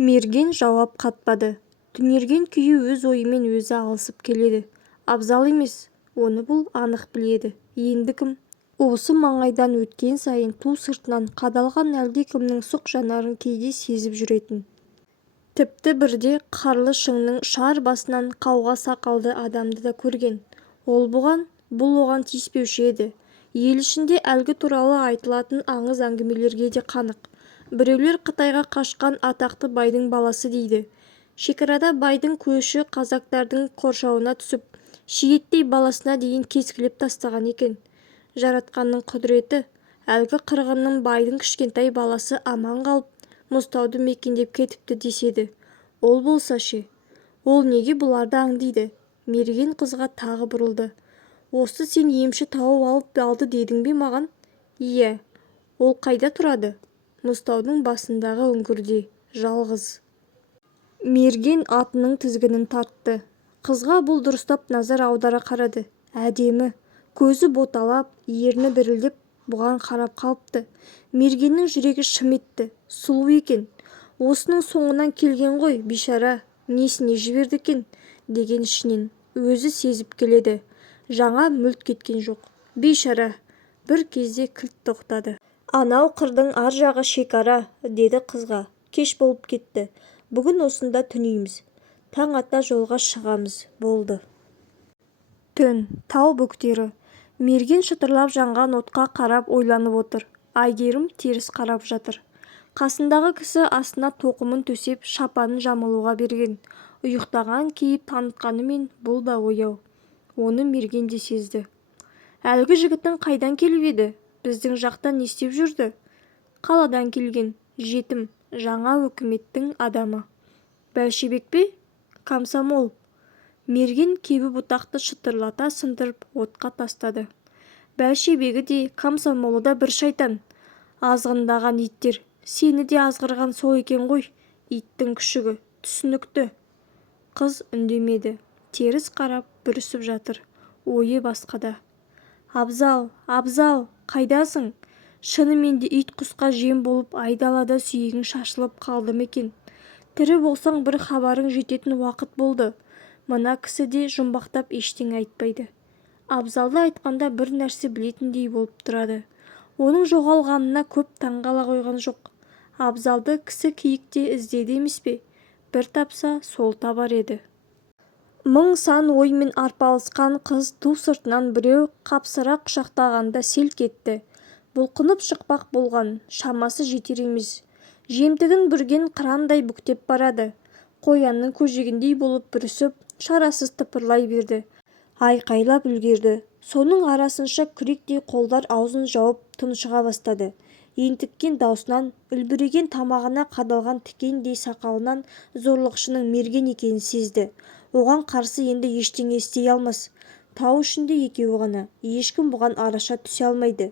Мерген жауап қатпады. Түнерген күйі өз ойымен өзі алысып келеді. Абзал емес, оны бұл анық біледі. Енді кім? Осы маңайдан өткен сайын ту сыртынан қадалған әлдекімнің сұқ жанарын кейде сезіп жүретін. Тіпті бірде қарлы шыңның шар басынан қауға сақалды адамды да көрген. Бұл оған тиіспеуші еді. Ел ішінде әлгі туралы айтылатын аңыз әңгімелерге де қанық. Біреулер Қытайға қашқан атақты байдың баласы дейді. Шекарада байдың көші қазақтардың қоршауына түсіп, шиеттей баласына дейін кескілеп тастаған екен. Жаратқанның құдіреті, әлгі қырғынның байдың кішкентай баласы аман қалып, мұзтауды мекендеп кетіпті деседі. Ол болса ше, ол неге бұларды аңдиды? Мерген қызға тағы бұрылды. Осы сен емші тауып алып алды дедің бе маған? Иә, ол қайда тұрады? Мұзтаудың басындағы үңгірде, жалғыз. Мерген атының тізгінін тартты. Қызға бұл дұрыстап назар аудара қарады. Әдемі, көзі боталап, ерні дірілдеп бұған қарап қалыпты. Мергеннің жүрегі шым етті, сұлу екен. Осының соңынан келген ғой, бишара, несіне жіберді екен, деген ішінен өзі сезіп келеді. Жаңа мүлт кеткен жоқ. Бейшара, бір кезде кілт тоқтады. Анау қырдың ар жағы шекара, деді қызға. Кеш болып кетті. Бүгін осында түнейміз. Таң ата жолға шығамыз. Болды. Түн, тау бөктері. Мерген шытырлап жанған отқа қарап ойланып отыр. Әйгерім теріс қарап жатыр. Қасындағы кісі астына тоқымын төсеп шапанын жамылуға берген. Ұйықтаған кейіп танытқанымен бұл да ояу. Оны Мерген де сезді. Әлгі жігіттің қайдан келіп еді? Біздің жақтан не істеп жүрді? Қаладан келген, жетім, жаңа өкіметтің адамы. Бәлшебек пе? Комсомол. Мерген кебі бұтақты шытырлата сындырып отқа тастады. Бәлшебегі де, комсомолы да бір шайтан. Азғындаған иттер. Сені де азғырған сол екен ғой. Иттің күшігі, түсінікті. Қыз үндемеді. Теріс қарап бүрісіп жатыр. Ойы басқада. Абзал, қайдасың? Шынымен де ит құсқа жем болып айдалада сүйегің шашылып қалды ма екен? Тірі болсаң бір хабарың жететін уақыт болды. Мына кісі де жұмбақтап ештеңе айтпайды. Абзалды айтқанда бір нәрсе білетіндей болып тұрады. Оның жоғалғанына көп таңғала қойған жоқ. Абзалды кісі киікте іздеді емес пе? Бір тапса, сол табар еді. Мың сан оймен арпалысқан қыз ту сыртынан біреу қапсыра құшақтағанда селк етті. Бұлқынып шықпақ болған, шамасы жетер емес. Жемтігін бүрген қырандай бүктеп барады. Қоянның көжегіндей болып бүрісіп, шарасыз тыпырлай берді. Айқайлап үлгерді. Соның арасынша күректей қолдар аузын жауып тұншыға бастады. Ентіккен даусынан, үлбіреген тамағына қадалған тікендей сақалынан зорлықшының Мерген екенін сезді. Оған қарсы енді ештеңе істей алмас. Тау ішінде екеуі ғана. Ешкім бұған араша түсе алмайды.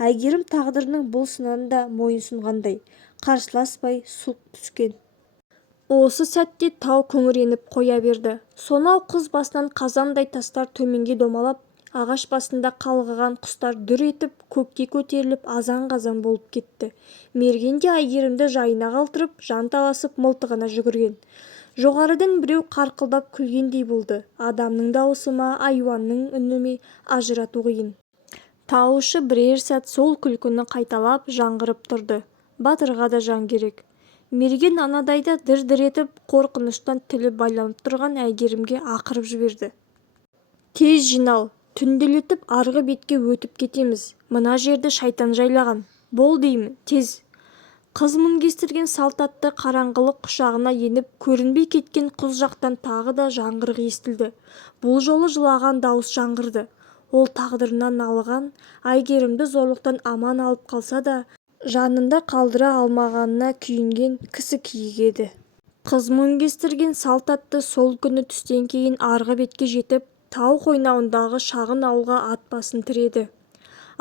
Әйгерім тағдырының бұл сынында мойынсұнғандай. Қарсыласпай сұлқ түскен. Осы сәтте тау күңіреніп қоя берді. Сонау қыз басынан қазандай тастар төменге домалап, ағаш басында қалғыған құстар дүр етіп, көкке көтеріліп азан-қазан болып кетті. Мерген де Әйгерімді жайына қалдырып, жанталасып мылтығына жүгірген. Жоғарыдан біреу қарқылдап күлгендей болды. Адамның дауысы ма, айуанның үні ме, ажырату қиын. Тау іші бірер сәт сол күлкіні қайталап жаңғырып тұрды. Батырға да жан керек. Мерген анадайда дір-дір етіп, қорқыныштан тілі байланып тұрған Әйгерімге ақырып жіберді. Тез жинал, түнделетіп арғы бетке өтіп кетеміз. Мына жерді шайтан жайлаған. Бол деймін, тез. Қыз мінгестірген салт атты қараңғылық құшағына еніп, көрінбей кеткен құз жақтан тағы да жаңғырық естілді. Бұл жолы жылаған дауыс жаңғырды. Ол тағдырынан налыған, Әйгерімді зорлықтан аман алып қалса да, жанында қалдыра алмағанына күйінген кісі киік еді. Қыз мінгестірген салт атты сол күні түстен кейін арғы бетке жетіп, тау қойнауындағы шағын ауылға ат басын тіреді.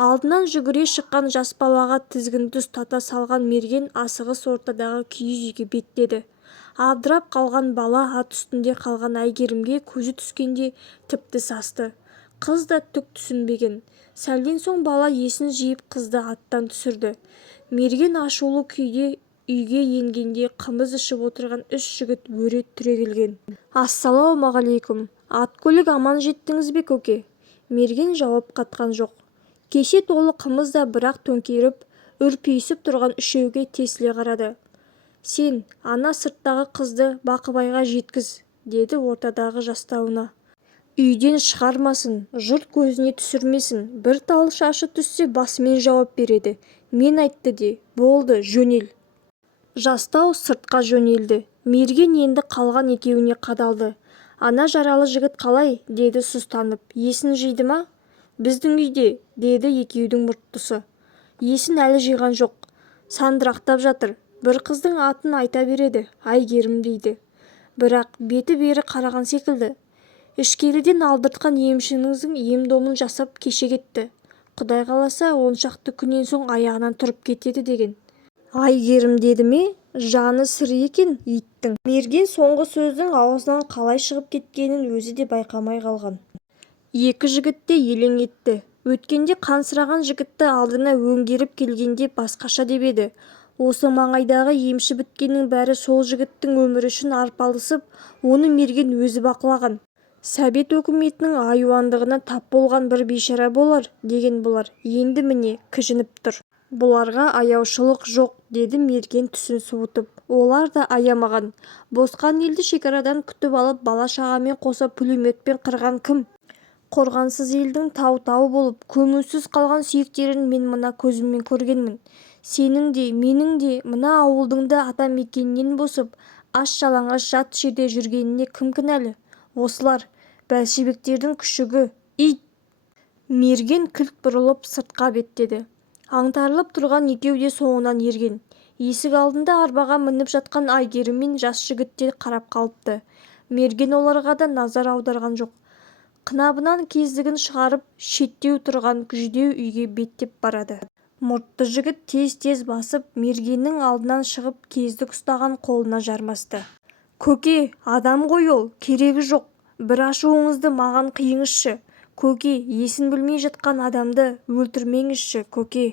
Алдынан жүгіре шыққан жас балаға тізгінді ұстата салған Мерген асығыс ортадағы киіз үйге беттеді. Абдырап қалған бала ат үстінде қалған Әйгерімге көзі түскенде тіпті састы. Қыз да түк түсінбеген. Сәлден соң бала есін жиып қызды аттан түсірді. Мерген ашулы күйде үйге енгенде қымыз ішіп отырған 3 жігіт өре түрегелген. «Ассалаумағалейкум, ат-көлік аман жеттіңіз бе, көке?» Мерген жауап қатқан жоқ. Кеше толы қымыз да бірақ төңкеріп, үрпейісіп тұрған үшеуге тесіле қарады. «Сен, ана сырттағы қызды Бақыбайға жеткіз», деді ортадағы жастауына. «Үйден шығармасын, жұрт көзіне түсірмесін, бір тал шашы түссе басымен жауап береді. Мен айтты де, болды, жөнел». Жастау сыртқа жөнелді. Мерген енді қалған екеуіне қадалды. «Ана жаралы жігіт қалай?» деді сұстанып. «Есін жиды ма?» «Біздің үйде», деді екеудің мұрттысы. «Есін әлі жиған жоқ. Сандырақтап жатыр. Бір қыздың атын айта береді, Айгерім дейді. Бірақ беті бері қараған секілді. Ішкеріден алдыртқан емшіңіздің ем-домын жасап кеше кетті. Құдай қаласа 10 шақты күннен соң аяғынан тұрып кетеді деген». «Айгерім деді ме? Жаны сірі екен иттің». Мерген соңғы сөздің аузынан қалай шығып кеткенін өзі де байқамай қалған. Екі жігіт те елең етті. Өткенде қансыраған жігітті алдына өңгеріп келгенде басқаша деп еді. Осы маңайдағы емші біткеннің бәрі сол жігіттің өмірі үшін арпалысып, оны Мерген өзі бақылаған. Совет өкіметінің айуандығына тап болған бір бейшара болар деген болар. Енді міне кіжініп тұр. «Бұларға аяушылық жоқ», деді Мерген түсін суытып. «Олар да аямаған. Босқан елді шекарадан күтіп алып бала-шағамен қоса пулеметпен қырған кім? Қорғансыз елдің тау-тау болып көмусіз қалған сүйектерін мен мына көзіммен көргенмін. Сенің де, менің де мына ауылдың да атамекенінен босып, аш-жалаңаш жат жерде жүргеніне кім кінәлі? Осылар, бәлшебектердің күшігі, ит!» Мерген кілт бұрылып сыртқа беттеді. Аңтарылып тұрған екеу де соңынан ерген. Есік алдында арбаға мініп жатқан Айгерім мен жас жігіттер қарап қалыпты. Мерген оларға да назар аударған жоқ. Қынабынан кездігін шығарып, шеттеу тұрған жүдеу үйге беттеп барады. Мұртты жігіт тез-тез басып, Мергеннің алдынан шығып, кездік ұстаған қолына жармасты. «Көке, адам ғой ол, керегі жоқ. Бір ашуыңызды маған қиыңызшы. Көке, есін білмей жатқан адамды өлтірмеңізші, көке.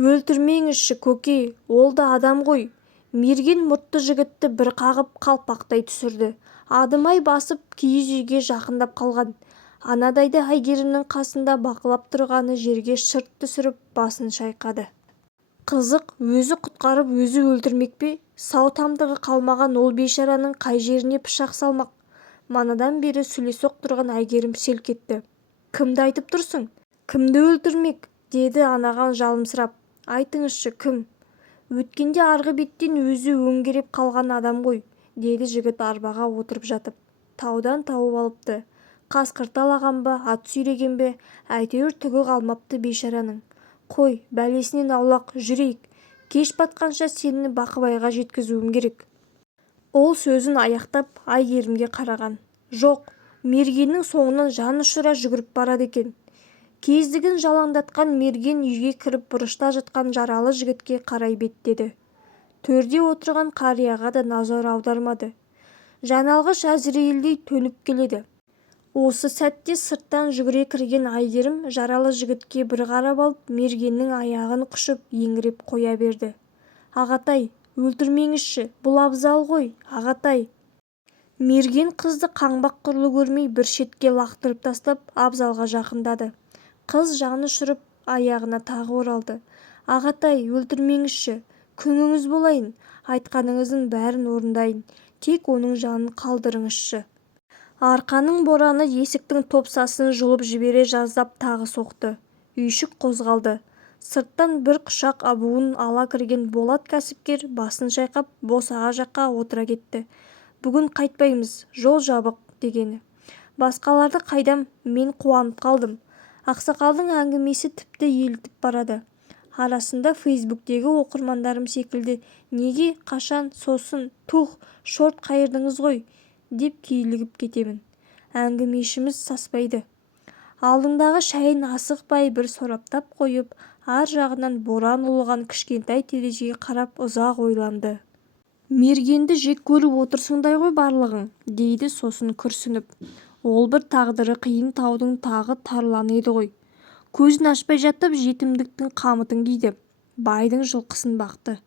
Өлтірмеңізші, көке, ол да адам ғой». Мерген мұртты жігітті бір қағып қалпақтай түсірді. Адымай басып киіз үйге жақындап қалған. Анадайда Айгерімнің қасында бақылап тұрғаны жерге шырт түсіріп басын шайқады. Қызық, өзі құтқарып өзі өлтірмек пе? Сау тамтығы қалмаған ол бейшараның қай жеріне пышақ салмақ? Манадан бері сүлесоқ тұрған Айгерім селк етті. «Кімді айтып тұрсың? Кімді өлтірмек?» деді анаған жалымсырап. «Айтыңызшы, кім?» «Өткенде арғы беттен өзі өңгереп қалған адам ғой», деді жігіт арбаға отырып жатып. «Таудан тауып алыпты. Қасқыр талаған ба, ат сүйреген бе, әйтеуір түгі қалмапты бейшараның. Қой, бәлесінен аулақ жүрейік. Кеш батқанша сені Бақыбайға жеткізуім керек». Ол сөзін аяқтап Айгерімге қараған. Жоқ, Мергеннің соңынан жан ұшыра жүгіріп барады екен. Кездігін жалаңдатқан Мерген үйге кіріп бұрышта жатқан жаралы жігітке қарай беттеді. Төрде отырған қарияға да назар аудармады. Жаналғыш әзірейілдей төніп келеді. Осы сәтте сырттан жүгіре кірген Айгерім жаралы жігітке бір қарап алып, Мергеннің аяғын құшып еңіреп қоя берді. «Ағатай, өлтірмеңізші, бұл абзал ғой, ағатай». Мерген қызды қаңбақ құрлы көрмей бір шетке лақтырып тастап абзалға жақындады. Қыз жаны ұшырып аяғына тағы оралды. «Ағатай, өлтірмеңізші, күңіңіз болайын, айтқаныңыздың бәрін орындайын, тек оның жанын қалдырыңызшы». Арқаның бораны есіктің топсасын жұлып жібере жаздап тағы соқты. Үйшік қозғалды. Сырттан бір құшақ абуын ала кірген Болат кәсіпкер басын шайқап босаға жаққа отыра кетті. «Бүгін қайтпаймыз, жол жабық», дегені. «Басқаларды қайдам, мен қуанып қалдым». Ақсақалдың әңгімесі тіпті елтіп барады. Арасында Фейсбуктегі оқырмандарым секілді «Неге, қашан, сосын, тух, шорт қайырдыңыз ғой?» деп килігіп кетемін. Әңгімешіміз саспайды. Алдыңдағы шайын асықпай бір сораптап қойып, ар жағынан боран ұлыған кішкентай терезеге қарап ұзақ ойланды. «Мергенді жек көріп отырсыңдай ғой барлығың», дейді сосын күрсініп. Ол бір тағдыры қиын таудың тағы тарланы еді ғой. Көзін ашпай жатып жетімдіктің қамытын киді. Байдың жылқысын бақты.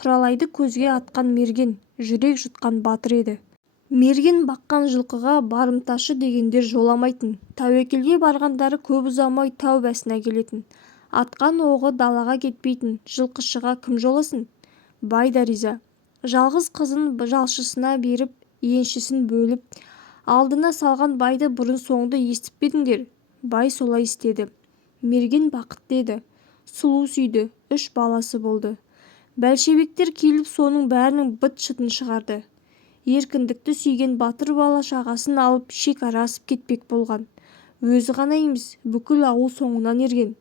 құралайды көзге атқан мерген, жүрек жұтқан батыр еді. Мерген баққан жылқыға барымташы дегендер жоламайтын. Тәуекелге барғандары көп ұзамай тау бәсіне келетін. Атқан оғы далаға кетпейтін. Жылқышыға кім жоласын? Бай да риза. Жалғыз қызын жалшысына беріп, еншісін бөліп, алдына салған байды бұрын-соңды естіп пе едіңдер? Бай солай істеді. Мерген бақытты еді. Сұлу сүйді. 3 баласы болды. Бәлшебектер келіп соның бәрінің быт-шытын шығарды. Еркіндікті сүйген батыр бала шағасын алып шекара асып кетпек болған. Өзі ғана емес, бүкіл ауыл соңынан ерген.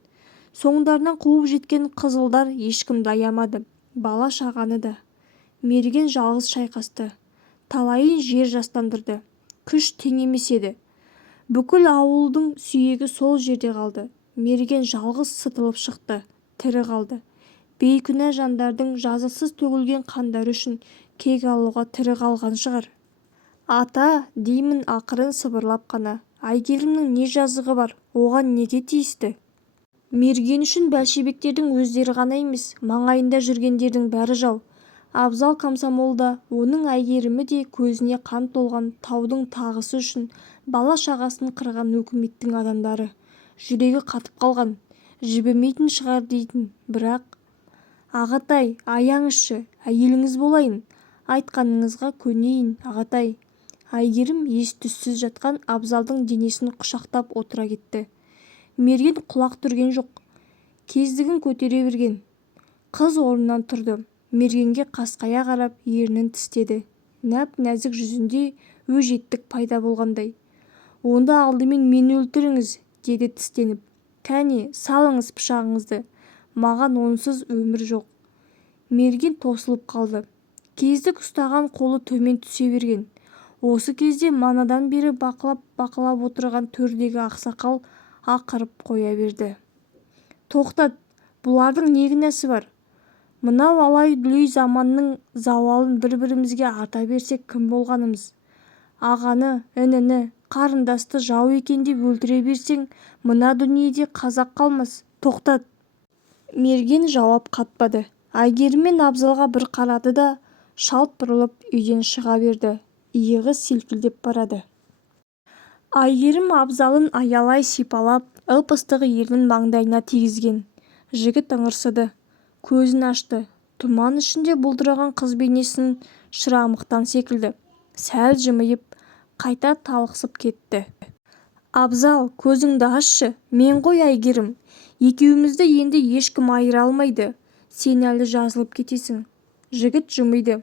Соңдарынан қуып жеткен қызылдар ешкімді аямады. Бала шағаны да. Мерген жалғыз шайқасты. Талайын жер жастандырды. Күш тең емес еді. Бүкіл ауылдың сүйегі сол жерде қалды. Мерген жалғыз сытылып шықты. Тірі қалды. Бейкүнә жандардың жазықсыз төгілген қандары үшін кек алуға тірі қалған шығар. Ата, деймін ақырын сыбырлап қана. Әйгерімнің не жазығы бар, оған неге тиісті? Мерген үшін бәлшебектердің өздері ғана емес, маңайында жүргендердің бәрі жау. Абзал комсомол да, оның Әйгерімі де көзіне қан толған таудың тағысы үшін бала шағасын қырған өкіметтің адамдары. Жүрегі қатып қалған, жібімейтін шығар дейтін, бірақ... Ағатай, аяңызшы, әйеліңіз болайын. Айтқаныңызға көнейін, ағатай. Әйгерім ес-түссіз жатқан Абзалдың денесін құшақтап отыра кетті. Мерген құлақ түрген жоқ. Кездігін көтере берген. Қыз орнынан тұрды. Мергенге қасқая қарап ернін тістеді. Нәп-нәзік жүзінде өжеттік пайда болғандай. Онда алдымен мені өлтіріңіз, деді тістеніп. Кәне, салыңыз пышағыңызды. Маған онсыз өмір жоқ. Мерген тосылып қалды. Кездік ұстаған қолы төмен түсе берген. Осы кезде манадан бері бақылап отырған төрдегі ақсақал ақырып қоя берді. Тоқтат, бұлардың не кінәсі бар? Мынау алай-дүлей заманның зауалын бір-бірімізге арта берсек кім болғанымыз? Ағаны, ініні, қарындасты жау екен деп өлтіре берсең, мына дүниеде қазақ қалмас. Тоқтат. Мерген жауап қатпады. Әйгерім мен Абзалға бір қарады да, шалт бұрылып үйден шыға берді. Иығы селкілдеп барады. Әйгерім Абзалын аялай сипалап, ып-ыстық ернін маңдайына тигізген. Жігіт ыңырсыды. Көзін ашты. Тұман ішінде бұлдыраған қыз бейнесін шырамықтан секілді. Сәл жымиып, қайта талықсып кетті. Абзал, көзіңді ашшы. Мен ғой Әйгерім. Екеумізді енді ешкім айыра алмайды. Сен әлі жазылып кетесің. Жігіт жымиды.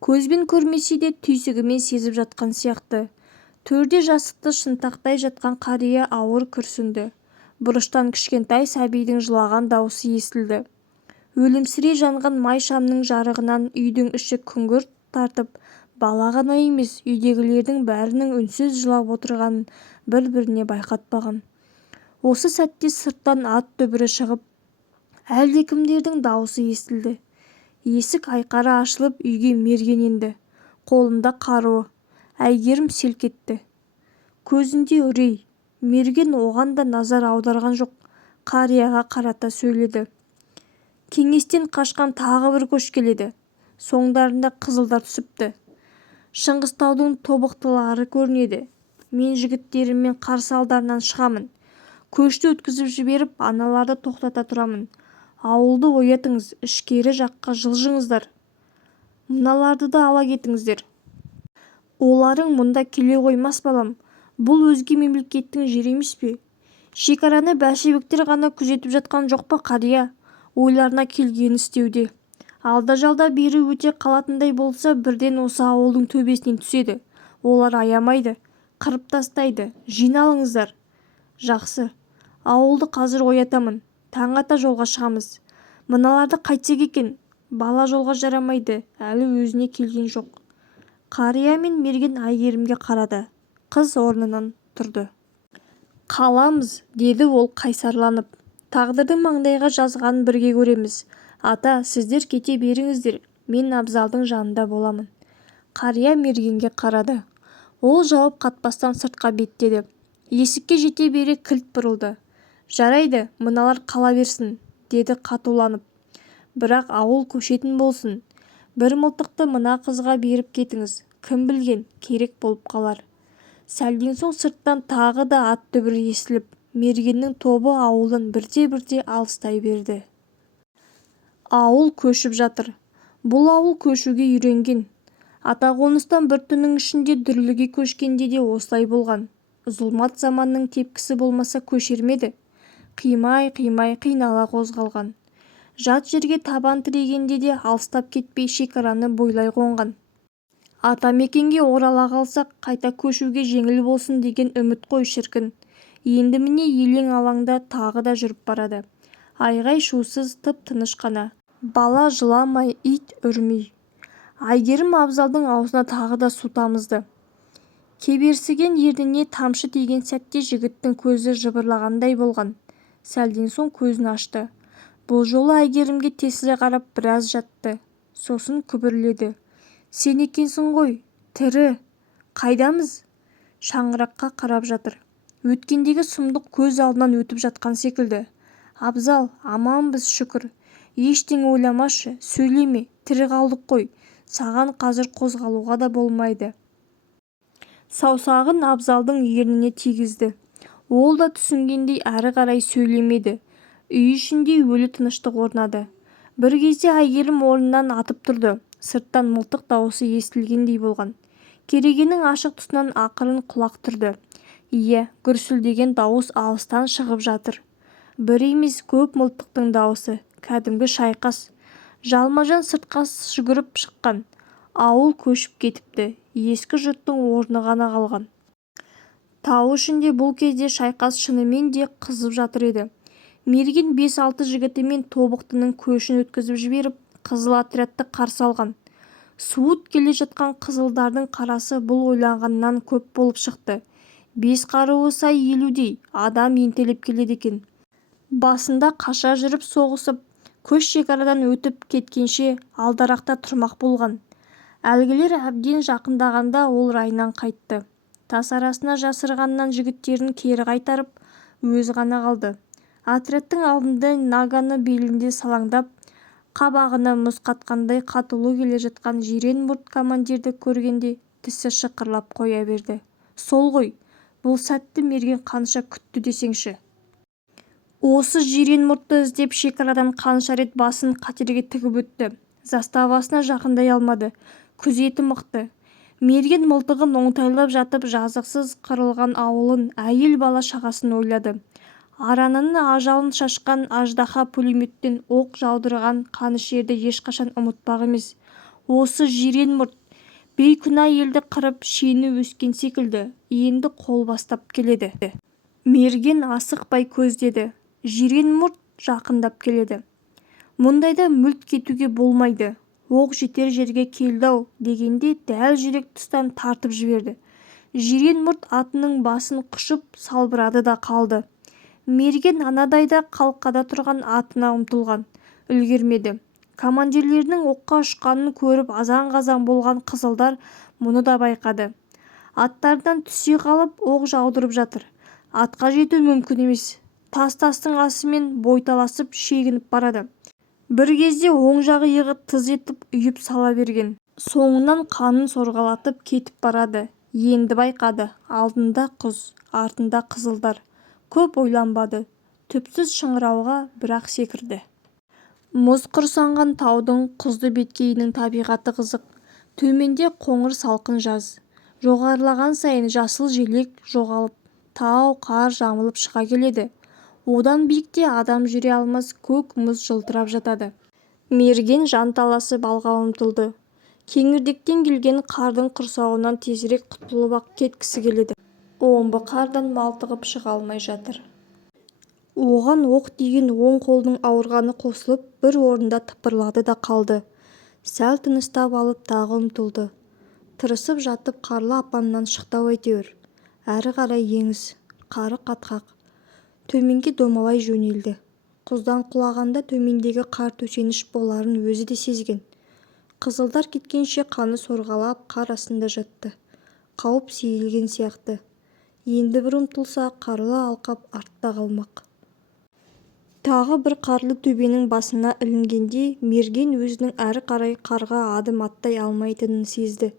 Көзбен көрмесе де түйсігімен сезіп жатқан сияқты. Төрде жастықты шынтақтай жатқан қария ауыр күрсінді. Бұрыштан кішкентай сәбидің жылаған дауысы естілді. Өлімсірей жанған май шамның жарығынан үйдің іші күңгірт тартып, бала ғана емес, үйдегілердің бәрінің үнсіз жылап отырғанын бір-біріне байқатпаған. Осы сәтте сырттан ат дүбірі шығып, әлдекімдердің дауысы естілді. Есік айқара ашылып үйге Мерген енді. Қолында қаруы. Әйгерім селк етті. Көзінде үрей. Мерген оған да назар аударған жоқ. Қарияға қарата сөйледі. Кеңестен қашқан тағы бір көш келеді. Соңдарында қызылдар түсіпті. Шыңғыстаудың тобықтылары көрінеді. Мен жігіттеріммен қарсы алдарынан шығамын. Көшті өткізіп жіберіп, аналарды тоқтата тұрамын. Ауылды оятыңыз, ішкері жаққа жылжыңыздар. Мыналарды да ала кетіңіздер. Оларың мұнда келе қоймас балам. Бұл өзге мемлекеттің жері емес пе? Шекараны бәлшебектер ғана күзетіп жатқан жоқ па қария? Ойларына келгенін істеуде. Алда-жалда бері өте қалатындай болса, бірден осы ауылдың төбесінен түседі. Олар аямайды, қырып тастайды. Жиналыңыздар. Жақсы. Ауылды қазір оятамын. Таң ата жолға шығамыз. Мыналарды қайтсек екен? Бала жолға жарамайды. Әлі өзіне келген жоқ. Қария мен Мерген Әйгерімге қарады. Қыз орнынан тұрды. Қаламыз, деді ол қайсарланып. Тағдырдың маңдайға жазғанын бірге көреміз. Ата, сіздер кете беріңіздер. Мен Абзалдың жанында боламын. Қария Мергенге қарады. Ол жауап қатпастан сыртқа беттеді. Есікке жете бере кілт бұрылды. Жарайды, мыналар қала берсін, деді қатуланып. бірақ ауыл көшетін болсын. Бір мылтықты мына қызға беріп кетіңіз. Кім білген, керек болып қалар. Сәлден соң сырттан тағы да ат дүбірі естіліп, мергеннің тобы ауылдан бірте-бірте алыстай берді. Ауыл көшіп жатыр. Бұл ауыл көшуге үйренген. Ата қоныстан бір түннің ішінде дүрліге көшкенде де осылай болған. Зұлмат заманның тепкісі болмаса көшермеді. Қимай қинала қозғалған. Жат жерге табан тірегенде де алыстап кетпей шекараны бойлай қонған. Ата мекенге орала қалсақ қайта көшуге жеңіл болсын деген үміт қой шіркін. Енді міне елең алаңда тағы да жүріп барады. Айғай шусыз тып-тыныш қана. Бала жыламай, ит үрмей. Әйгерім абзалдың аузына тағы да су тамызды. Кеберсіген ерніне тамшы тиген сәтте жігіттің көзі жыбырлағандай болған. Сәлден соң көзін ашты. Бұл жолы Әйгерімге тесіле қарап біраз жатты. Сосын күбірледі. Сен екенсің ғой, тірі. Қайдамыз? Шаңыраққа қарап жатыр. Өткендегі сұмдық көз алдынан өтіп жатқан секілді. Абзал, аманбыз шүкір. Ештеңе ойламашы, сөйлеме, тірі қалдық қой. Саған қазір қозғалуға да болмайды. Саусағын Абзалдың ерніне тигізді. Ол да түсінгендей әрі қарай сөйлемеді. Үй ішінде өлі тыныштық орнады. Бір кезде Әйгерім орнынан атып тұрды. Сырттан мылтық дауысы естілгендей болған. Керегенің ашық тұсынан ақырын құлақ түрді. Ие, гүрсілдеген дауыс алыстан шығып жатыр. Бір емес көп мылтықтың дауысы, кәдімгі шайқас. Жалма-жан сыртқа жүгіріп шыққан. Ауыл көшіп кетіпті. Ескі жұрттың орны ғана қалған. Тау ішінде бұл кезде шайқас шынымен де қызып жатыр еді. Мерген 5-6 жігітімен тобықтының көшін өткізіп жіберіп, қызыл отрядты қарсы алған. Суыт келе жатқан қызылдардың қарасы бұл ойланғаннан көп болып шықты. 5 қаруы сай 50-дей адам ентелеп келеді екен. Басында қаша жүріп соғысып, көш шекарадан өтіп кеткенше алдарақта тұрмақ болған. Әлгілер әбден жақындағанда ол райынан қайтты. Тас арасына жасырғаннан жігіттерін кері қайтарып, өз ғана қалды. Отрядтың алдында наганы белінде салаңдап, қабағына мұз қатқандай қатулы келе жатқан жирен мұрт командирді көргенде тісі шықырлап қоя берді. Сол ғой, бұл сәтті мерген қанша күтті десеңші. Осы жирен мұртты іздеп шекарадан қанша рет басын қатерге тігіп өтті. Заставасына жақындай алмады. Күзеті мықты. Мерген мылтығын оңтайлап жатып жазықсыз қырылған ауылын, әйел бала шағасын ойлады. Аранын ажалын шашқан аждаһа пулеметтен оқ жаудырған қанішерді ешқашан ұмытпақ емес. Осы жирен мұрт бейкүнә елді қырып шені өскен секілді, енді қол бастап келеді. Мерген асықпай көздеді. Жирен мұрт жақындап келеді. Мұндайда мүлт кетуге болмайды. Оқ жетер жерге келді-ау дегенде дәл жүрек тұстан тартып жіберді. Жирен мұрт атының басын құшып салбырады да қалды. Мерген анадайда қалқада тұрған атына ұмтылған. Үлгермеді. Командирлерінің оққа ұшқанын көріп азан-қазан болған қызылдар мұны да байқады. Аттардан түсе қалып оқ жаудырып жатыр. Атқа жету мүмкін емес. Тас-тастың астымен бойталасып шегініп барады. Бір кезде оң жағы иығы тыз етіп үйіп сала берген. Соңынан қанын сорғалатып кетіп барады. Енді байқады. Алдында құз, артында қызылдар. Көп ойланбады. Түпсіз шыңырауға бірақ секірді. Мұз құрсанған таудың құзды беткейінің табиғаты қызық. Төменде қоңыр салқын жаз. Жоғарылаған сайын жасыл желек жоғалып, тау қар жамылып шыға келеді. Одан биікте адам жүре алмас көк мұз жылтырап жатады. Мерген жанталасып алға ұмтылды. Кеңірдектен келген қардың құрсауынан тезірек құтылып ақ кеткісі келеді. Омбы қардан малтығып шыға алмай жатыр. Оған оқ тиген оң қолдың ауырғаны қосылып, бір орында тыпырлады да қалды. Сәл тыныстап алып тағы ұмтылды. Тырысып жатып қарлы апаннан шықтау әйтеуір. Әрі қарай еңіс, қары қатқақ. Төменге домалай жөнелді. Құздан құлағанда төмендегі қар төсеніш боларын өзі де сезген. Қызылдар кеткенше қаны сорғалап қар астында жатты. Қауіп сейілген сияқты. Енді бір ұмтылса қарлы алқап артта қалмақ. Тағы бір қарлы төбенің басына ілінгенде мерген өзінің әрі қарай қарға адым аттай алмайтынын сезді.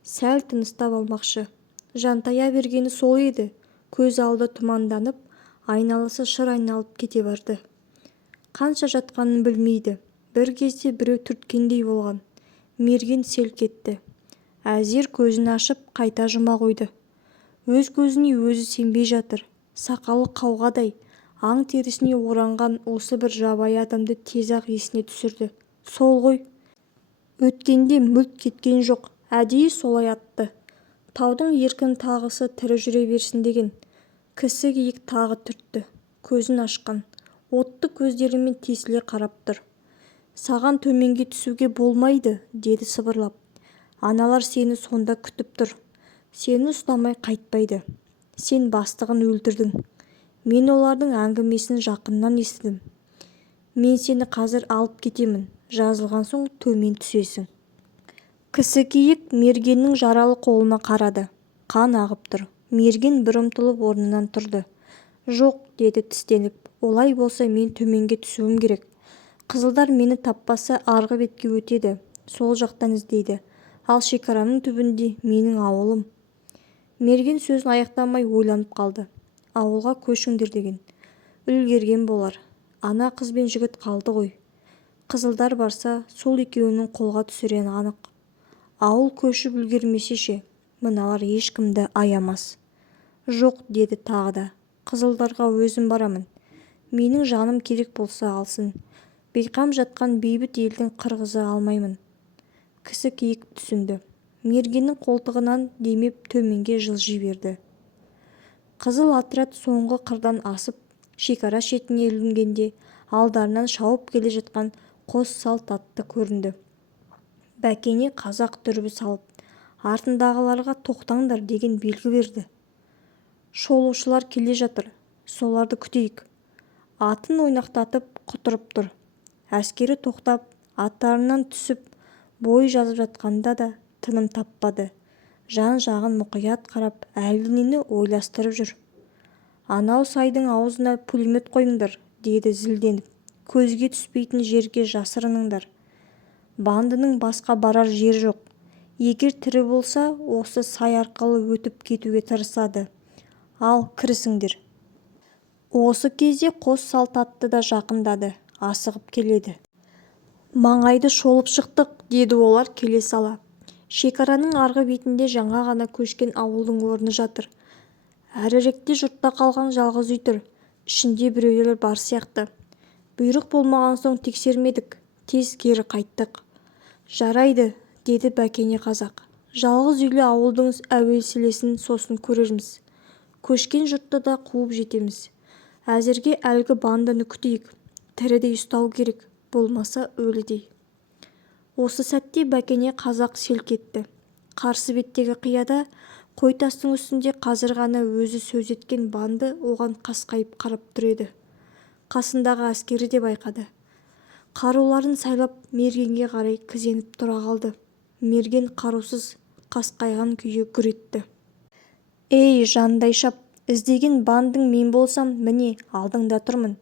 Сәл тыныстап алмақшы. Жантая бергені сол еді. Көз алды тұманданып, айналасы шыр айналып кете барды. Қанша жатқанын білмейді. Бір кезде біреу түрткендей болған. Мерген селк етті. Әзер көзін ашып қайта жұма қойды. Өз көзіне өзі сенбей жатыр. Сақалы қауғадай, аң терісіне оранған осы бір жабайы адамды тез-ақ есіне түсірді. Сол ғой. Өткенде мүлт кеткен жоқ. Әдейі солай атты. Таудың еркін тағысы тірі жүре берсін деген. Кісі киік тағы түртті. Көзін ашқан. Отты көздерімен тесіле қарап тұр. Саған төменге түсуге болмайды, деді сыбырлап. Аналар сені сонда күтіп тұр. Сені ұстамай қайтпайды. Сен бастығын өлтірдің. Мен олардың әңгімесін жақыннан естідім. Мен сені қазір алып кетемін. Жазылған соң төмен түсесің. Кісі киік мергеннің жаралы қолына қарады. Қан ағып тұр. Мерген бір ұмтылып орнынан тұрды. Жоқ, деді тістеніп. Олай болса мен төменге түсуім керек. Қызылдар мені таппаса арғы бетке өтеді. Сол жақтан іздейді. Ал шекараның түбінде менің ауылым. Мерген сөзін аяқтамай ойланып қалды. Ауылға көшіңдер деген. Үлгерген болар. Ана қыз бен жігіт қалды ғой. Қызылдар барса, сол екеуінің қолға түсірені анық. Ауыл көшіп үлгермесе ше, мыналар ешкімді аямас. Жоқ, деді тағы да. Қызылдарға өзім барамын. Менің жаным керек болса алсын. Бейқам жатқан бейбіт елдің қырғызы алмаймын. Кісі киік түсінді. Мергеннің қолтығынан демеп төменге жылжи берді. Қызыл отряд соңғы қырдан асып, шекара шетіне ілінгенде алдарынан шауып келе жатқан қос салт атты көрінді. Бәкене қазақ дүрбі салып, артындағыларға тоқтаңдар деген белгі берді. Шолушылар келе жатыр, соларды күтейік. Атын ойнақтатып құтырып тұр. Әскері тоқтап, аттарынан түсіп, бой жазып жатқанда да тыным таппады. Жан-жағын мұқият қарап, әлденені ойластырып жүр. Анау сайдың аузына пулемет қойыңдар, деді зілденіп. Көзге түспейтін жерге жасырыныңдар. Бандының басқа барар жер жоқ. Егер тірі болса, осы сай арқылы өтіп кетуге тырысады. Ал кірісіңдер. Осы кезде қос салт атты да жақындады, асығып келеді. Маңайды шолып шықтық, деді олар келе сала. Шекараның арғы бетінде жаңа ғана көшкен ауылдың орны жатыр. Әріректе жұртта қалған жалғыз үй тұр. Ішінде біреулер бар сияқты. Бұйрық болмаған соң тексермедік. Тез кері қайттық. Жарайды, деді Бәкене қазақ. Жалғыз үйлі ауылдың әуелселесін сосын көрерміз. Көшкен жұртты да қуып жетеміз. Әзірге әлгі банданы күтейік. Тірідей ұстау керек, болмаса өлідей. Осы сәтте Бәкене қазақ селк етті. Қарсы беттегі қияда қойтастың үстінде қазір ғана өзі сөз еткен банды оған қасқайып қарап тұр еді. Қасындағы әскері де байқады. Қаруларын сайлап мергенге қарай кізеніп тұра қалды. Мерген қарусыз қасқайған күйі гүр етті. Ей, жандай шап, іздеген бандың мен болсам, міне алдыңда тұрмын.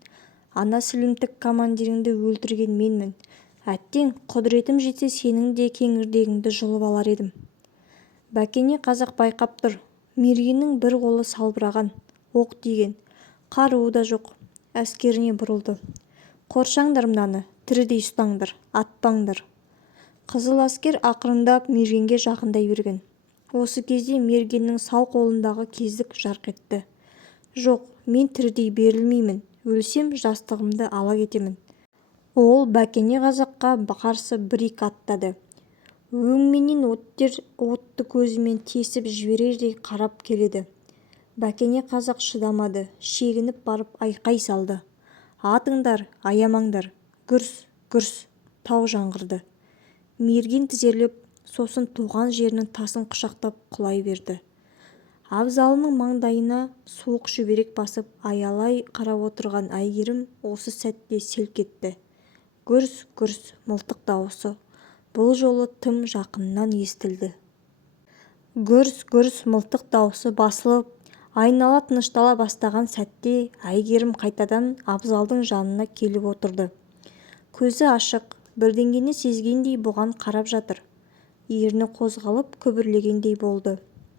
Ана сілімтік командиріңді өлтірген менмін. Әттең, құдіретім жетсе сенің де кеңірдегіңді жұлып алар едім. Бәкене қазақ байқап тұр. Мергеннің бір қолы салбыраған, оқ тиген. Қаруы да жоқ. Әскеріне бұрылды. Қоршаңдар мынаны, тірідей ұстаңдар, атпаңдар. Қызыл әскер ақырындап Мергенге жақындай берген. Осы кезде Мергеннің сау қолындағы кездік жарқ етті. Жоқ, мен тірідей берілмеймін. Өлсем жастығымды ала кетемін. Ол Бәкене қазаққа қарсы бір-екі аттады. Өңменен оттер отты көзімен тесіп жіберердей қарап келеді. Бәкене қазақ шыдамады, шегініп барып айқай салды. Атыңдар, аямаңдар. Гүрс, гүрс, тау жаңғырды. Мерген тізерлеп, сосын туған жерінің тасын құшақтап құлай берді. Абзалының маңдайына суық шүберек басып аялай қарап отырған Әйгерім осы сәтте селк етті. Гүрс-гүрс мылтық дауысы бұл жолы тым жақыннан естілді. Гүрс-гүрс мылтық дауысы басылып, Айнала тыныштала бастаған сәтте Әйгерім қайтадан Абзалдың жанына келіп отырды. Көзі ашық, бірдеңені сезгендей бұған қарап жатыр. Ерні қозғалып күбірлегендей болды.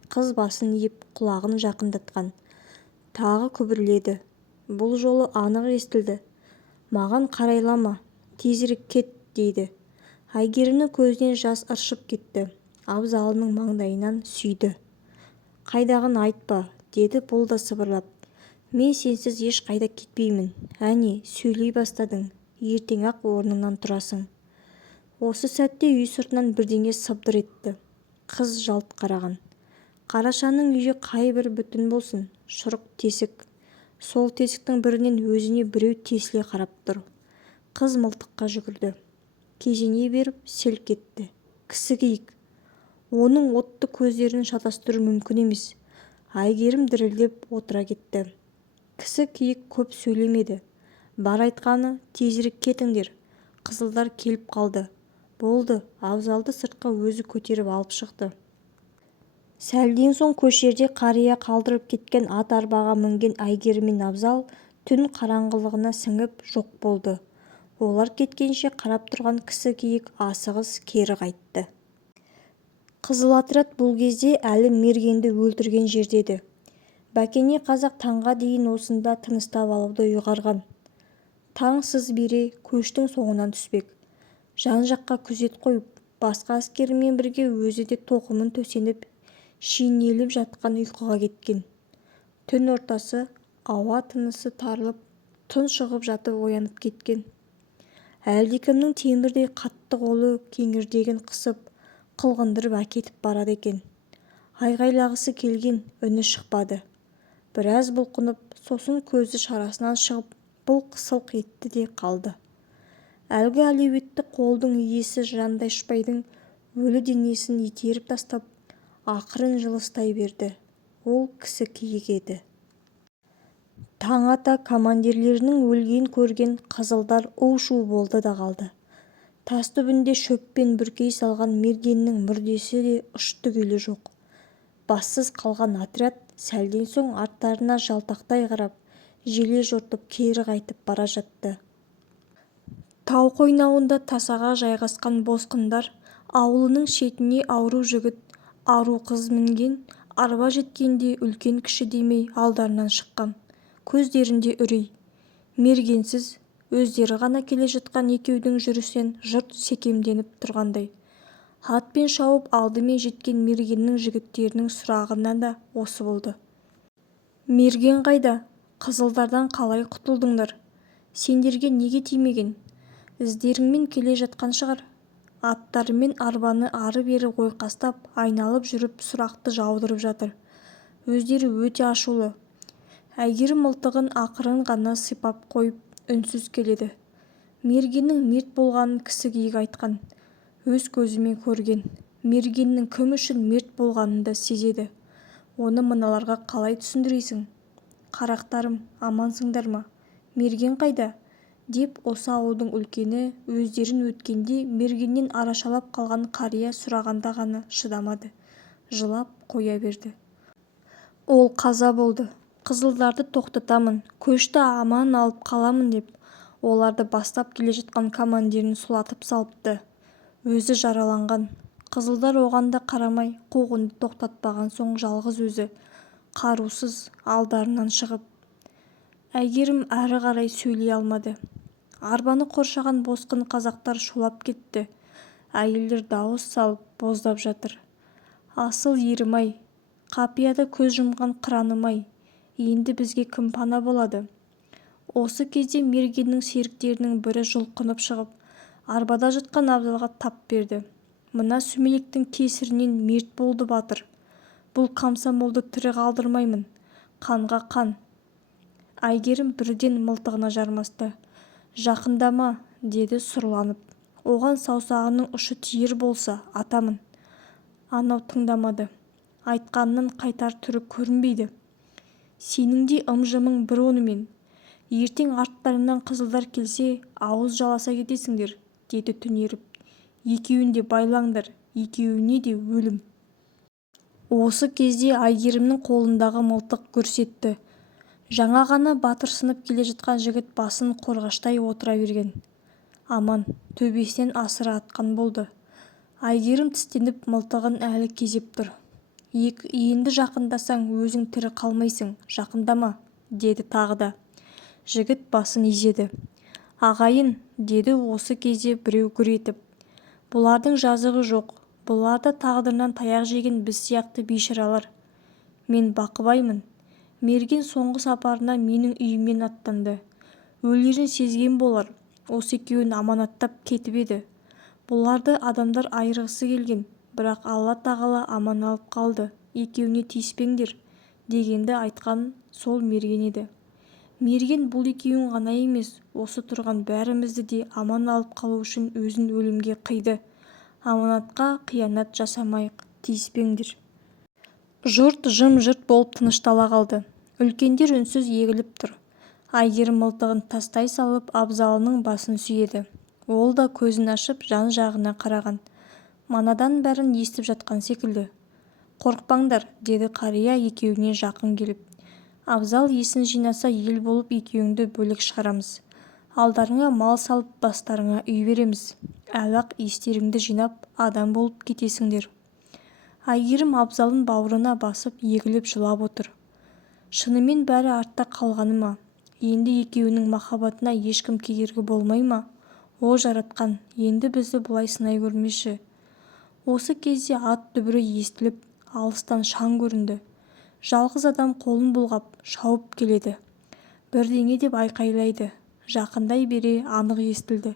Қыз басын иіп құлағын жақындатқан. Тағы күбірледі. Бұл жолы анық естілді. «Маған қарайлама, тезірек кет» дейді. Әйгерімнің көзінен жас ыршып кетті. Абзалының маңдайынан сүйді. «Қайдағын айтпа», деді бұл да сыбырлап. «Мен сенсіз ешқайда кетпеймін. Әне, сөйлей бастадың. Ертең-ақ орныңнан тұрасың». Осы сәтте үй сыртынан бірдеңе сыбдыр етті. Қыз жалт қараған. Қарашаның үйі қай бір бүтін болсын, шұрық тесік. Сол тесіктің бірінен өзіне біреу тесіле қарап тұр. Қыз мылтыққа жүгірді. Кезене беріп селк етті. Кісі киік. Оның отты көздерін шатастыру мүмкін емес. Әйгерім дірілдеп отыра кетті. Кісі киік көп сөйлемеді. Бар айтқаны, тезірек кетіңдер. Қызылдар келіп қалды. Болды, Абзалды сыртқа өзі көтеріп алып шықты. Сәлден соң көшерде қария қалдырып кеткен ат арбаға мінген Әйгерім мен Абзал түн қараңғылығына сіңіп жоқ болды. Олар кеткенше қарап тұрған кісі киік асығыс кері қайтты. Қызыл отряд бұл кезде әлі мергенді өлтірген жердеді. Бәкене қазақ таңға дейін осында тыныстап алуды ұйғарған. Таң сыз бере көштің соңынан түспек. Жан-жаққа күзет қойып, басқа әскерімен бірге өзі де тоқымын төсеніп, шинеліп жатқан ұйқыға кеткен. Түн ортасы, ауа тынысы тарылып, тұншығып жатып оянып кеткен. Әлдекімнің темірдей қатты қолы кеңірдегін қысып, қылғындырып әкетіп барады екен. Айғайлағысы келген, үні шықпады. Біраз бұлқынып, сосын көзі шарасынан шығып, былқ-сылқ етті де қалды. Әлгі әлеуетті қолдың иесі Жандайшбайдың өлі денесін итеріп тастап, ақырын жылыстай берді. Ол кісі киік еді. Таң ата командирлерінің өлген көрген қызылдар у-шу болды да қалды. Тас түбінде шөппен бүркей салған мергеннің мүрдесі де ұшты-күйлі жоқ. Бассыз қалған отряд сәлден соң арттарына жалтақтай қарап, желе жортып кері қайтып бара жатты. Тау қойнауында тасаға жайғасқан босқындар ауылының шетіне ауру жігіт, ару қыз мінген арба жеткенде үлкен-кіші демей алдарынан шыққан. Көздерінде үрей. Мергенсіз, өздері ғана келе жатқан екеудің жүрісен жұрт секемденіп тұрғандай. Атпен шауып алдымен жеткен мергеннің жігіттерінің сұрағына да осы болды. «Мерген қайда? Қызылдардан қалай құтылдыңдар? Сендерге неге тимеген? Іздеріңмен келе жатқан шығар». Аттарымен арбаны ары-бері ойқастап, айналып жүріп сұрақты жаудырып жатыр. Өздері өте ашулы. Әйгерім мылтығын ақырын ғана сипап қойып, үнсіз келеді. Мергеннің мерт болғанын кісі киік айтқан. Өз көзімен көрген. Мергеннің кім үшін мерт болғанын да сезеді. Оны мыналарға қалай түсіндіресің? «Қарақтарым, амансыңдар ма? Мерген қайда?» деп осы ауылдың үлкені өздерін өткенде мергеннен арашалап қалған қария сұрағанда ғана шыдамады. Жылап қоя берді. «Ол қаза болды. Қызылдарды тоқтатамын, көшті аман алып қаламын» деп оларды бастап келе жатқан командирін сұлатып салыпты. Өзі жараланған. Қызылдар оған да қарамай қуғынды тоқтатпаған соң жалғыз өзі, қарусыз, алдарынан шығып. Әйгерім әрі қарай сөйлей алмады. Арбаны қоршаған босқын қазақтар шулап кетті. Әйелдер дауыс салып боздап жатыр. «Асыл ерім-ай, қапияда көз жұмған қыраным-ай, енді бізге кім пана болады?» Осы кезде мергеннің серіктерінің бірі жұлқынып шығып, арбада жатқан Абзалға тап берді. «Мына сүмелектің кесірінен мерт болды батыр. Бұл комсомолды тірі қалдырмаймын. Қанға қан». Әйгерім бірден мылтығына жармасты. «Жақындама», деді сұрланып. «Оған саусағының ұшы тиер болса, атамын». Анау тыңдамады. Айтқанынан қайтар түрі көрінбейді. «Сенің де ым-жымың бір онымен. Ертең арттарынан қызылдар келсе, ауыз жаласа кетесіңдер», деді түнеріп. «Екеуін де байлаңдар, екеуіне де өлім». Осы кезде Әйгерімнің қолындағы мылтық гүрс етті. Жаңа ғана батырсынып келе жатқан жігіт басын қорғаштай отыра берген. Аман, төбесінен асыра атқан болды. Әйгерім тістеніп мылтығын әлі кезеп тұр. Енді жақындасаң өзің тірі қалмайсың, жақындама, деді тағы да. Жігіт басын изеді. Ағайын, деді осы кезде біреу гүр етіп. Бұлардың жазығы жоқ, бұлар да тағдырынан таяқ жеген біз сияқты бейшаралар. Мен Бақыбаймын. Мерген соңғы сапарына менің үйімнен аттанды. Өлерін сезген болар. Осы екеуін аманаттап кетіп еді. Бұларды адамдар айырғысы келген, бірақ Алла тағала аман алып қалды. Екеуіне тиіспеңдер, дегенді айтқан сол мерген еді. Мерген бұл екеуін ғана емес, осы тұрған бәрімізді де аман алып қалу үшін өзін өлімге қиды. Аманатқа қиянат жасамайық, тиіспеңдер. Жұрт жым-жырт болып тыныштала қалды. Үлкендер үнсіз егіліп тұр. Әйгерім мылтығын тастай салып Абзалының басын сүйеді. Ол да көзін ашып жан-жағына қараған. Манадан бәрін естіп жатқан секілді. Қорықпаңдар, деді қария екеуіне жақын келіп. Абзал есін жинаса ел болып екеуіңді бөлек шығарамыз. Алдарыңа мал салып бастарыңа үй береміз. Әлақ естеріңді жинап адам болып кетесіңдер. Әйгерім Абзалын бауырына басып егіліп жылап отыр. Шынымен бәрі артта қалғаны ма? Енді екеуінің махаббатына ешкім кедергі болмай ма? О жаратқан, енді бізді бұлай сынай көрмеші. Осы кезде ат дүбірі естіліп, алыстан шаң көрінді. Жалғыз адам қолын бұлғап, шауып келеді. Бірдеңе деп айқайлайды. Жақындай бере анық естілді.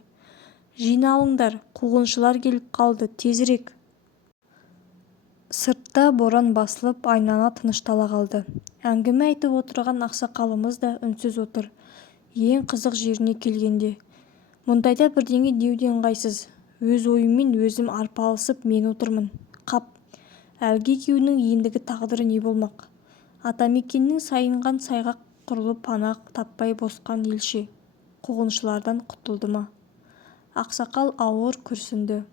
Жиналыңдар, қуғыншылар келіп қалды, тезірек. Сыртта боран басылып, айнала тыныштала қалды. Әңгіме айтып отырған ақсақалымыз да үнсіз отыр. Ең қызық жеріне келгенде. Мұндайда бірдеңе деуде ыңғайсыз. Өз ойыммен өзім арпалысып мен отырмын. Қап, әлгі екеуінің ендігі тағдыры не болмақ? Атамекеннің сайынған сайғақ құрлы пана таппай босқан елші қуғыншылардан құтылды ма? Ақсақал ауыр күрсінді.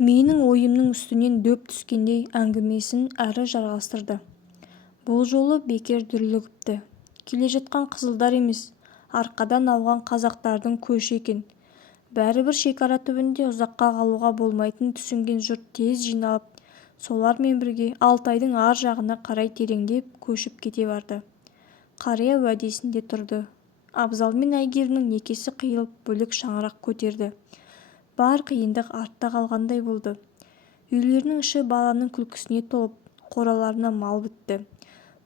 Менің ойымның үстінен дөп түскендей әңгімесін әрі жалғастырды. Бұл жолы бекер дүрлігіпті. Келе жатқан қызылдар емес, арқадан ауған қазақтардың көші екен. Бәрібір шекара түбінде ұзаққа қалуға болмайтын түсінген жұрт тез жиналып, солармен бірге Алтайдың ар жағына қарай тереңдеп көшіп кете барды. Қария уәдесінде тұрды. Абзал мен Әйгерімнің некесі қиылып бөлек шаңырақ көтерді. Бар қиындық артта қалғандай болды. Үйлерінің іші баланың күлкісіне толып, қораларына мал бітті.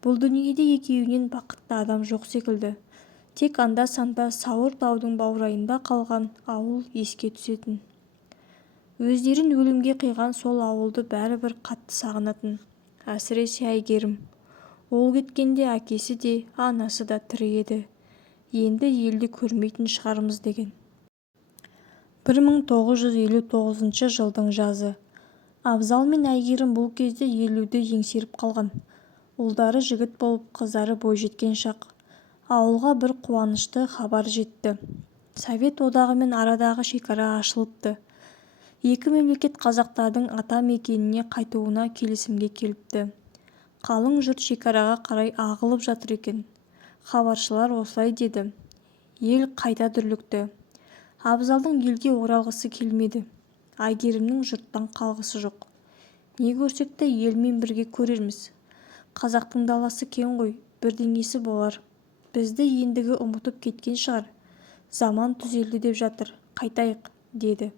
Бұл дүниеде екеуінен бақытты адам жоқ секілді. Тек анда-санда Сауыр таудың баурайында қалған ауыл еске түсетін. Өздерін өлімге қиған сол ауылды бәрібір қатты сағынатын. Әсіресе Әйгерім. Ол кеткенде әкесі де, анасы да тірі еді. Енді елді көрмейтін шығармыз деген. 1959 жылдың жазы. Абзал мен Әйгерім бұл кезде елуді еңсеріп қалған. Ұлдары жігіт болып, қыздары бойжеткен шақ. Ауылға бір қуанышты хабар жетті. Совет одағымен арадағы шекара ашылыпты. Екі мемлекет қазақтардың ата мекеніне қайтуына келісімге келіпті. Қалың жұрт шекараға қарай ағылып жатыр екен. Хабаршылар осылай деді. Ел қайта дүрлікті. Абзалдың елге оралғысы келмеді. Әйгерімнің жұрттан қалғысы жоқ. Не көрсек те елмен бірге көрерміз. Қазақтың даласы кең ғой, бірдеңесі болар. Бізді ендігі ұмытып кеткен шығар. Заман түзелді деп жатыр, қайтайық, деді.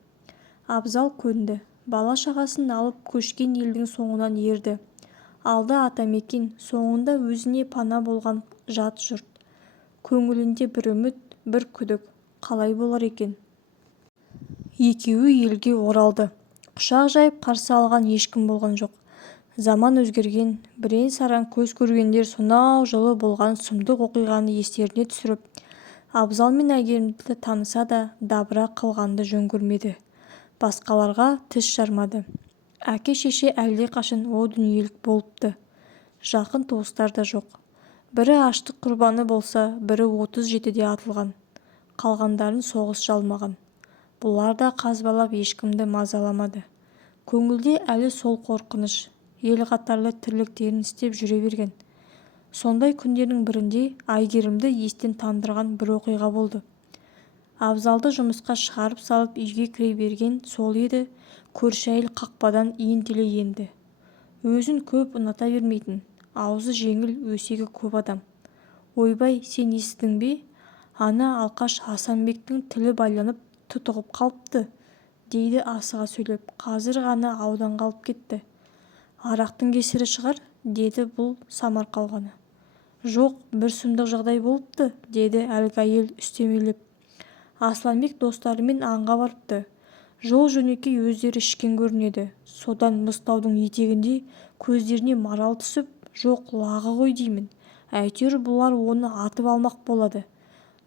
Абзал көнді. Бала шағасын алып көшкен елдің соңынан ерді. Алды атамекен, соңында өзіне пана болған жат жұрт. Көңілінде бір үміт, бір күдік. Қалай болар екен? Екеуі елге оралды. Құшақ жайып қарсы алған ешкім болған жоқ. Заман өзгерген, бірен-саран көз көргендер сонау жылы болған сұмдық оқиғаны естеріне түсіріп, Абзал мен Әйгерімді таныса да дабыра қылғанды жөн көрмеді. Басқаларға тіс жармады. Әке-шеше әлдеқашан о дүниелік болыпты. Жақын туыстар да жоқ. Бірі аштық құрбаны болса, бірі 37-де атылған. Қалғандарын соғыс жалмаған. Бұлар да қазбалап ешкімді мазаламады. Көңілде әлі сол қорқыныш. ел қатарлы тірліктерін істеп жүре берген. Сондай күндердің бірінде Әйгерімді естен тандырған бір оқиға болды. Абзалды жұмысқа шығарып салып үйге кіре берген сол еді, көрші әйел қақпадан ентелей енді. Өзін көп ұната бермейтін, аузы жеңіл, өсегі көп адам. Ойбай, сен естідің бе? Ана алқаш Асанбектің тілі байланып тұтығып қалыпты, дейді асыға сөйлеп. Қазір ғана ауданға алып кетті. Арақтың кесірі шығар, деді бұл самарқау ғана. Жоқ, бір сұмдық жағдай болыпты, деді әлгі әйел үстемелеп. Асланбек достарымен аңға барыпты. Жол-жөнекей өздері ішкен көрінеді. Содан Мұзтаудың етегінде көздеріне марал түсіп, жоқ лағы ғой деймін. Әйтеуір бұлар оны атып алмақ болады.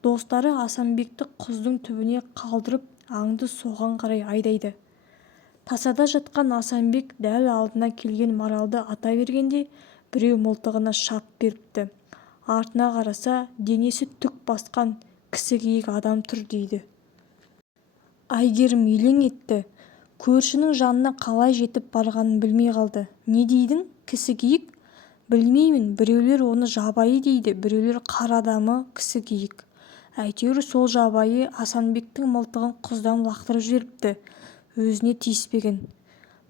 Достары Асанбекті құздың түбіне қалдырып, аңды соған қарай айдайды. Тасада жатқан Асанбек дәл алдына келген маралды ата бергенде біреу мылтығына шап беріпті. Артына қараса, денесі түк басқан кісі киік адам тұр дейді. Әйгерім елең етті. Көршінің жанына қалай жетіп барғанын білмей қалды. Не дейдің? Кісі киік? Білмеймін, біреулер оны жабайы дейді, біреулер қар адамы кісі киік. Әйтеуір сол жабайы Асанбектің мылтығын құздан лақтырып жіберіпті. Өзіне тиіспеген.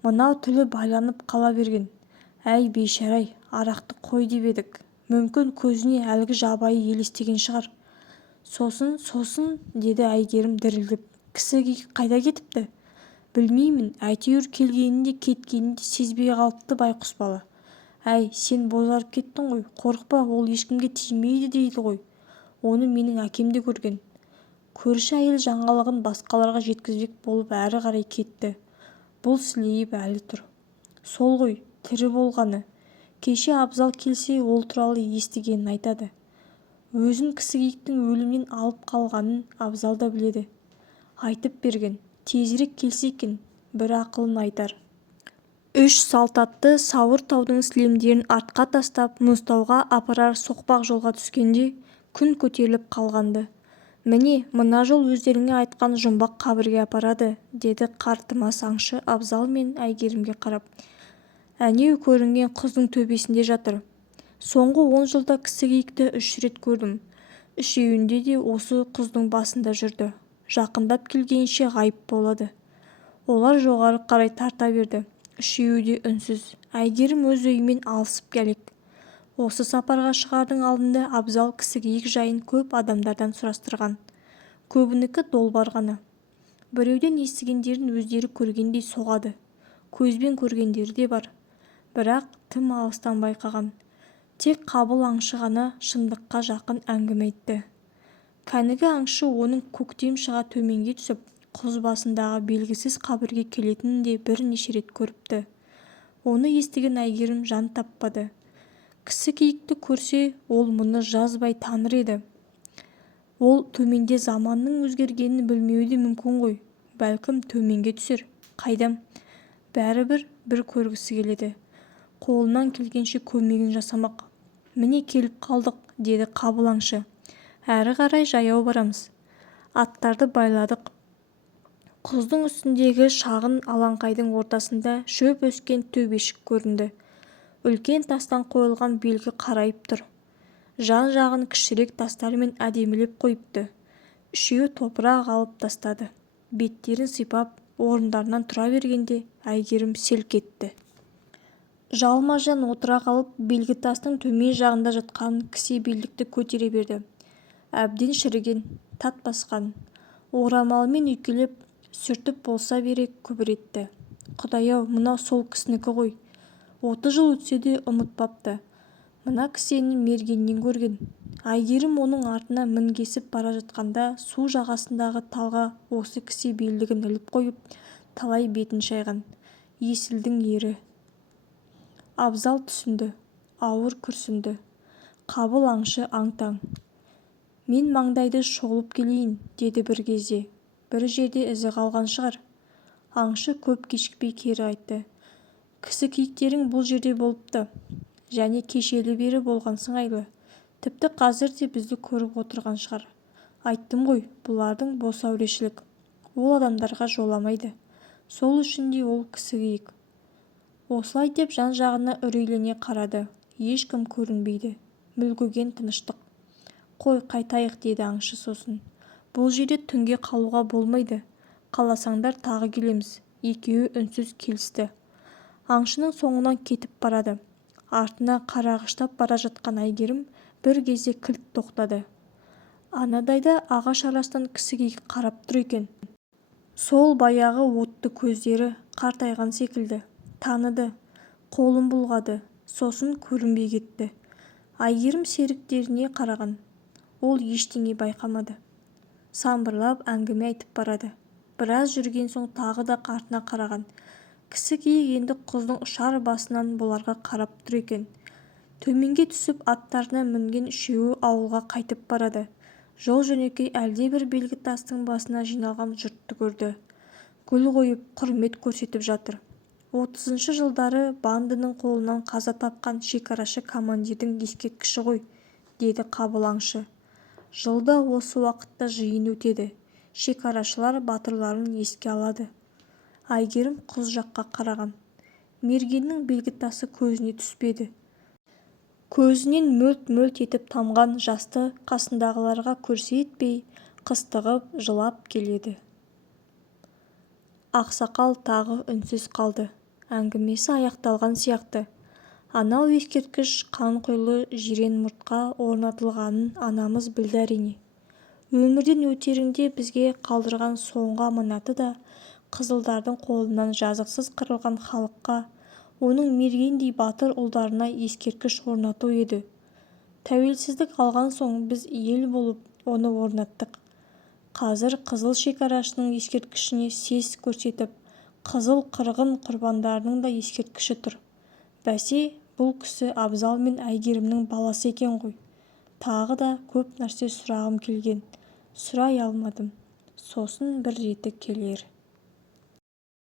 Мынау тілі байланып қала берген. Әй бейшарай, арақты қой деп едік. Мүмкін көзіне әлгі жабайы елестеген шығар. Сосын, деді Әйгерім дірілдеп. Кісі киік қайда кетіпті? Білмеймін, әйтеуір келгенінде кеткенінде сезбей қалыпты байқұс бала. Әй, сен бозарып кеттің ғой, қорықпа, ол ешкімге тимейді дейді ғой. Оны менің әкем де көрген. Көрші әйел жаңалығын басқаларға жеткізбек болып әрі қарай кетті. Бұл сілейіп әлі тұр. Сол ғой, тірі болғаны. Кеше Абзал келсе ол туралы естігенін айтады. Өзін кісі киіктің өлімнен алып қалғанын Абзал да біледі. Айтып берген. Тезірек келсе екен, бір ақылын айтар. 3 салт атты сауыр таудың сілемдерін артқа тастап Мұзтауға апарар соқпақ жолға түскенде күн көтеріліп қалғанды. Міне, мына жол өздеріңе айтқан жұмбақ қабірге апарады, деді қартымас аңшы Абзал мен Әйгерімге қарап. Әнеу көрінген құздың төбесінде жатыр. Соңғы 10 жылда кісі киікті 3 рет көрдім. Үшеуінде де осы құздың басында жүрді. Жақындап келгенше ғайып болады. Олар жоғары қарай тарта берді. Үшеуі де үнсіз. Әйгерім өз үйімен алысып келек. Осы сапарға шығардың алдында Абзал кісі киік жайын көп адамдардан сұрастырған. Көбінікі долбар ғана. Біреуден естігендерін өздері көргендей соғады. Көзбен көргендері де бар. Бірақ тым алыстан байқаған. Тек Қабыл аңшы ғана шындыққа жақын әңгіме айтты. Кәнігі аңшы оның көктем шыға төменге түсіп, құз басындағы белгісіз қабірге келетінін де бірнеше рет көріпті. Оны естіген Әйгерім жан таппады. Кісі киікті көрсе, ол мұны жазбай таныр еді. Ол төменде заманның өзгергенін білмеуі де мүмкін ғой. Бәлкім төменге түсер. Қайдам? Бәрібір бір көргісі келеді. Қолынан келгенше көмегін жасамақ. Міне келіп қалдық, деді Қабыл аңшы. Әрі қарай жаяу барамыз. Аттарды байладық. Құздың үстіндегі шағын алаңқайдың ортасында шөп өскен төбешік көрінді. Үлкен тастан қойылған белгі қарайып тұр. Жан-жағын кішірек тастармен әдемілеп қойыпты. Үшеуі топырақ алып тастады. Беттерін сипап, орындарынан тұра бергенде Әйгерім селк етті. Жалма-жан отыра қалып, белгі тастың төмен жағында жатқан кісе белдікті көтере берді. Әбден шіріген, тат басқан. Орамалмен үйкелеп, сүртіп болса берек күбір етті. Құдай-ау, мынау сол кісінікі ғой. 30 жыл өтсе де ұмытпапты. Мына кісені мергеннен көрген. Әйгерім оның артына мінгесіп бара жатқанда су жағасындағы талға осы кісе белдігін іліп қойып, талай бетін шайған. Есілдің ері. Абзал түсінді, ауыр күрсінді. Қабыл аңшы аң-таң. Мен маңдайды шолып келейін, деді бір кезде. Бір жерде ізі қалған шығар. Аңшы көп кешікпей кері айтты. Кісі киіктерің бұл жерде болыпты. Және кешелі бері болған сыңайлы. Тіпті қазір де бізді көріп отырған шығар. Айттым ғой, бұлардың бос әурешілік. Ол адамдарға жоламайды. Сол үшін де ол кісі киік. осылай деп жан-жағына үрейлене қарады. Ешкім көрінбейді. Мүлгіген тыныштық. «Қой, қайтайық», деді аңшы сосын. «Бұл жерде түнге қалуға болмайды. Қаласаңдар тағы келеміз». Екеуі үнсіз келісті. Аңшының соңынан кетіп барады. Артына қарағыштап бара жатқан Әйгерім бір кезде кілт тоқтады. Анадайда ағаш арасынан кісіге қарап тұр екен. Сол баяғы отты көздері қартайған секілді. Таныды. Қолын бұлғады. Сосын көрінбей кетті. Әйгерім серіктеріне қараған. Ол ештеңе байқамады. Самбырлап әңгіме айтып барады. Біраз жүрген соң тағы да артына қараған. Кісі киік енді құздың ұшар басынан бұларға қарап тұр екен. Төменге түсіп аттарына мінген үшеуі ауылға қайтып барады. Жол-жөнекей әлдебір белгі тастың басына жиналған жұртты көрді. Гүл қойып, құрмет көрсетіп жатыр. 30-шы жылдары бандының қолынан қаза тапқан шекарашы командирдің ескерткіші ғой, деді Қабыл аңшы. Жылда осы уақытта жиын өтеді. Шекарашылар батырларын еске алады. Әйгерім құз жаққа қараған. Мергеннің белгітасы көзіне түспеді. Көзінен мөлт-мөлт етіп тамған жасты қасындағыларға көрсетпей, қыстығып жылап келеді. Ақсақал тағы үнсіз қалды. Әңгімесі аяқталған сияқты. Анау ескерткіш қанқұйлы жирен мұртқа орнатылғанын анамыз білді әрине. Өмірден өтерінде бізге қалдырған соңғы аманаты да қызылдардың қолынан жазықсыз қырылған халыққа, оның мергендей батыр ұлдарына ескерткіш орнату еді. Тәуелсіздік алған соң біз ел болып оны орнаттық. Қазір қызыл шекарашының ескерткішіне сес көрсетіп, қызыл қырғын құрбандарының да ескерткіші тұр. Бәсе, бұл кісі Абзал мен Әйгерімнің баласы екен ғой. Тағы да көп нәрсе сұрағым келген. Сұрай алмадым. Сосын бір реті келер.